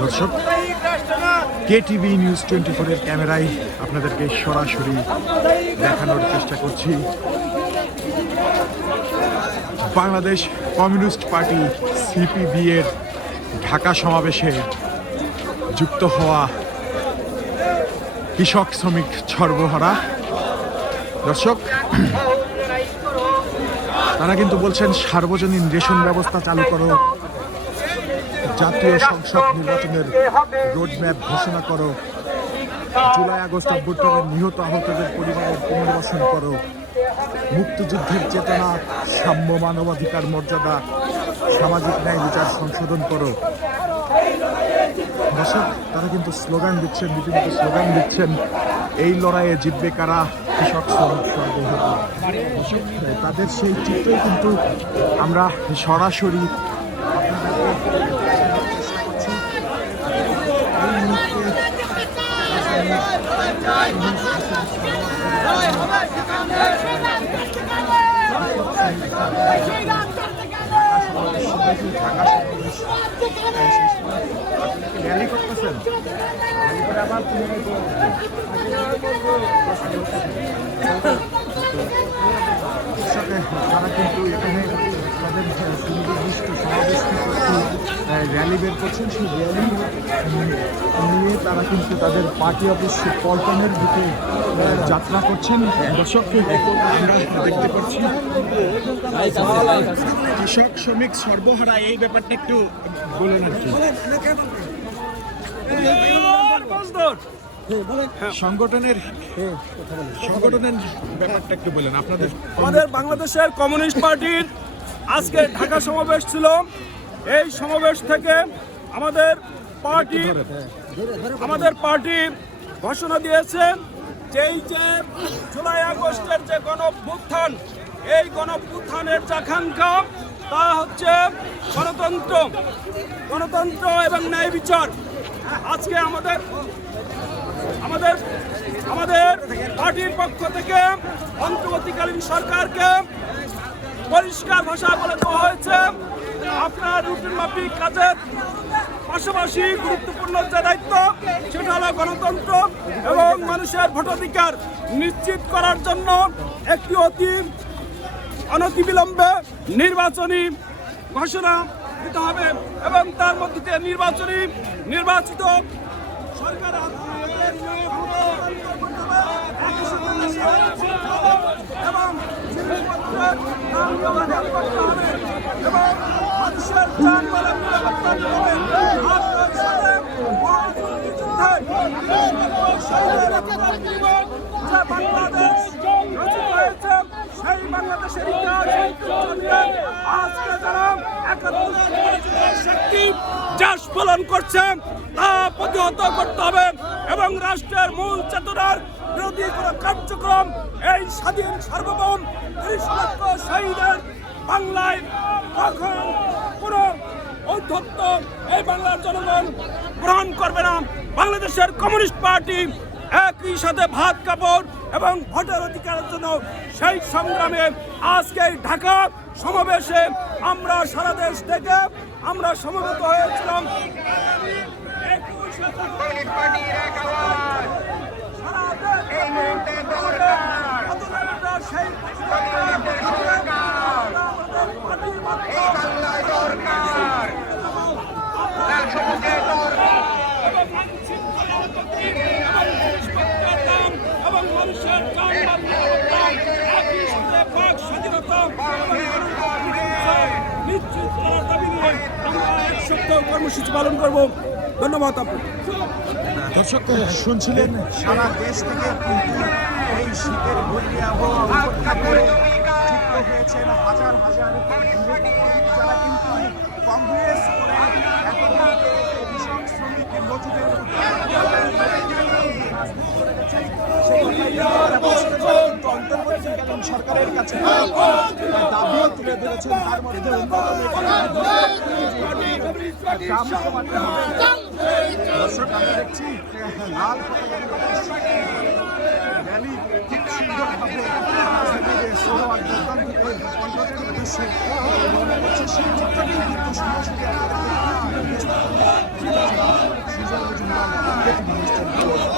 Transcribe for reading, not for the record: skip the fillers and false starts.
দর্শক, KTV news 24 এর ক্যামেরায় আপনাদেরকে সরাসরি দেখানোর চেষ্টা করছি বাংলাদেশ কমিউনিস্ট পার্টি সিপিবি এর ঢাকা সমাবেশে যুক্ত হওয়া কৃষক শ্রমিক সর্বহারা। দর্শক, তারা কিন্তু বলছেন সার্বজনীন রেশন ব্যবস্থা চালু করো, জাতীয় সংসদ নির্বাচনের রোডম্যাপ ঘোষণা করো, জুলাই আগস্ট অভ্যুত্থানের নিহত আহতদের পরিবারের পুনর্বাসন করো, মুক্তিযুদ্ধের চেতনা, সাম্য, মানবাধিকার, মর্যাদা, সামাজিক ন্যায় বিচার সংশোধন করো। দর্শক, তারা কিন্তু স্লোগান দিচ্ছেন, রীতিমতো স্লোগান দিচ্ছেন, এই লড়াইয়ে জিতবে কারা, কৃষক শ্রমিক সর্বহারা। দর্শক, তাদের সেই চিত্রই কিন্তু আমরা সরাসরি র্যালি করতেছেন, র্যালি করে আবার তারা কিন্তু এখানে তাদের সুনির্দিষ্ট সমাবেশ র্যালি বের করছেন। সেই র্যালি নিয়ে তারা কিন্তু তাদের পার্টি অফিস পল্টনের দিকে যাত্রা করছেন। দর্শককে আমরা দেখতে পাচ্ছি কৃষক শ্রমিক সর্বহারা, এই ব্যাপারটা একটু বলুন আর কি। সংগঠনের ব্যাপারটা একটু বলেন আপনাদের। আমাদের বাংলাদেশের কমিউনিস্ট পার্টির আজকে ঢাকা সমাবেশ ছিল। এই সমাবেশ থেকে আমাদের পার্টি ঘোষণা দিয়েছে যে এই যে জুলাই আগস্টের যে গণঅভ্যুত্থান, এই গণঅভ্যুত্থানের যে আকাঙ্ক্ষা তা হচ্ছে গণতন্ত্র এবং ন্যায় বিচার। আজকে আমাদের পার্টির পক্ষ থেকে অন্তর্বর্তীকালীন সরকারকে পরিষ্কার ভাষা বলে দেওয়া হয়েছে, আপনার রুটিন মাফিক কাজের পাশাপাশি গুরুত্বপূর্ণ যে দায়িত্ব সেটা হলো গণতন্ত্র এবং মানুষের ভোটাধিকার নিশ্চিত করার জন্য একটি অনতিবিলম্বে নির্বাচনী ঘোষণা দিতে হবে এবং তার মধ্যে নির্বাচিত সরকার এবং মানুষের যানবাহনের নিরাপত্তা দিতে হবে। যে বাংলাদেশ রচিত হয়েছে সেই বাংলাদেশের ইতিহাস আজকে যারা শক্তি যা স্ফলন করছে তা প্রতিহত করতে হবে এবং রাষ্ট্রের মূল চেতনার বিরোধী কোনো কার্যক্রম এই স্বাধীন সার্বভৌম ৩০ লক্ষ শহীদের বাংলায় কখন কোনো ঔদ্ধত্য এই বাংলার জনগণ গ্রহণ করবে না। বাংলাদেশের কমিউনিস্ট পার্টি একই সাথে ভাত কাপড় এবং ভোটের অধিকারের জন্য সেই সংগ্রামে আজকে ঢাকা সমাবেশে আমরা সারা দেশ থেকে আমরা সমবেত হয়েছিলাম। এবং মানুষের স্বাধীনতা নিশ্চিত করার দাবি নিয়ে আমরা ১ সপ্তাহ কর্মসূচি পালন করব। ধন্যবাদ আপনাকে। দর্শক, শুনছিলেন সারা দেশ থেকে কিন্তু এই শীতের বৈরী আবহাওয়া যুক্ত হয়েছেন হাজার হাজার যারা কিন্তু কংগ্রেস কৃষক শ্রমিক মজুদের অন্তর্বর্তীকালীন সরকারের কাছে দাবিও তুলে ধরেছেন। তার মধ্যে দর্শক, আমরা দেখছি লাল র্যালি খুব সুন্দরভাবে সেই চিত্রটি কিন্তু সরাসরি ইন্ডিকেটিভ জিনিসটা